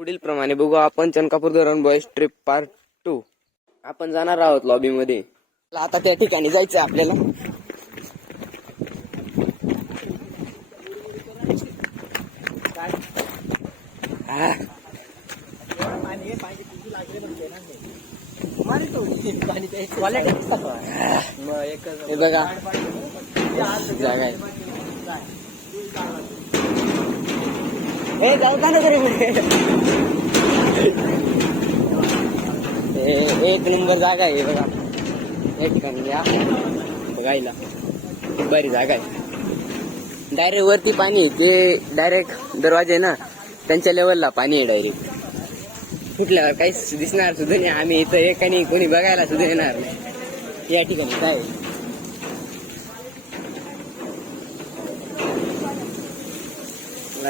पुढील प्रमाणे बघू आपण चनकापूर धरण बॉयज ट्रिप पार्ट 2. आपण जाणार आहोत लॉबी मध्ये. आता त्या ठिकाणी जायचं आपल्याला. हे बघा जागा आहे. हे जाऊ ना तरी एक नंबर जागा आहे बघा. या ठिकाणी या बघायला बरी जागा आहे. डायरेक्ट वरती पाणी आहे. ते डायरेक्ट दरवाजे ना त्यांच्या लेवलला पाणी आहे. डायरेक्ट कुठल्यावर काहीच दिसणार सुद्धा नाही. आम्ही इथं एकाने कोणी बघायला सुद्धा येणार नाही. या ठिकाणी काय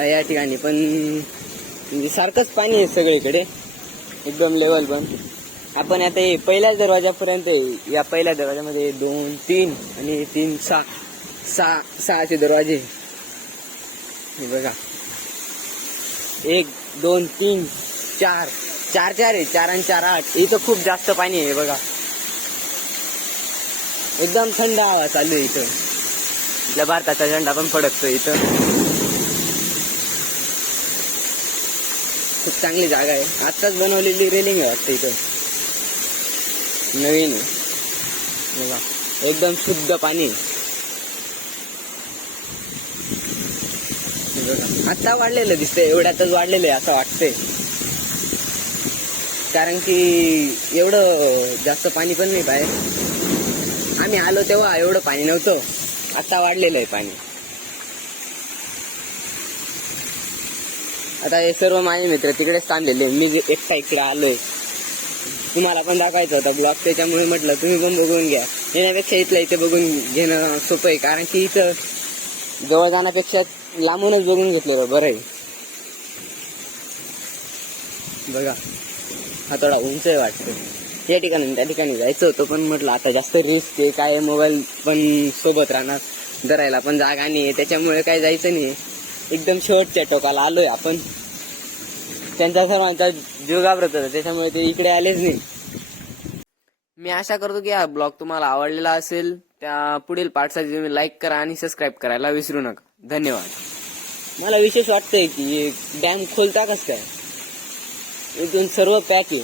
या ठिकाणी पण सारखंच पाणी आहे सगळीकडे एकदम लेवल. पण आपण आता पहिल्याच दरवाजापर्यंत या पहिल्या दरवाजामध्ये 2, 3 आणि 3, 6 दरवाजे हे बघा. 1, 2, 3, 4 आहे. 4 आणि 4 8. इथं खूप जास्त पाणी आहे बघा. एकदम थंड हवा चालू आहे इथं. आपल्या भारताचा झेंडा पण फडकतो इथं. खूप चांगली जागा आहे. आत्ताच बनवलेली रेलिंग आहे वाटतं इथं. नवीन आहे बघा. एकदम शुद्ध पाणी बघा. आत्ता वाढलेलं दिसतंय. एवढ्यातच वाढलेलं आहे असं वाटतंय. कारण की एवढं जास्त पाणी पण नाही बाहेर. आम्ही आलो तेव्हा एवढं पाणी नव्हतं. आता वाढलेलं आहे पाणी. आता हे सर्व माझे मित्र तिकडेच थांबलेले. मी एकटा इकडे आलोय. तुम्हाला पण दाखवायचं होता ब्लॉग, त्याच्यामुळे म्हटलं तुम्ही पण बघून घ्या. येण्यापेक्षा इथल्या इथे बघून घेणं सोपं आहे. कारण की इथं जवळ जाण्यापेक्षा लांबूनच बघून घेतलं बरं आहे. बघा हा थोडा उंच आहे वाटतं. या ठिकाणी त्या ठिकाणी जायचं होतं पण म्हटलं आता जास्त रिस्क आहे. काय मोबाईल पण सोबत राहणार, धरायला पण जागा नाही, त्याच्यामुळे काय जायचं नाही. एकदम शेवटच्या टोकाला आलोय आपण. त्यांचा सर्वांचा जीव घाबरत होता त्याच्यामुळे ते इकडे आलेच नाही. मी आशा करतो की हा ब्लॉग तुम्हाला आवडलेला असेल. त्या पुढील पार्टसाठी तुम्ही लाईक करा आणि सबस्क्राईब करायला विसरू नका. धन्यवाद. मला विशेष वाटतंय की डॅम खोलता कसं काय. इथून सर्व पॅक आहे.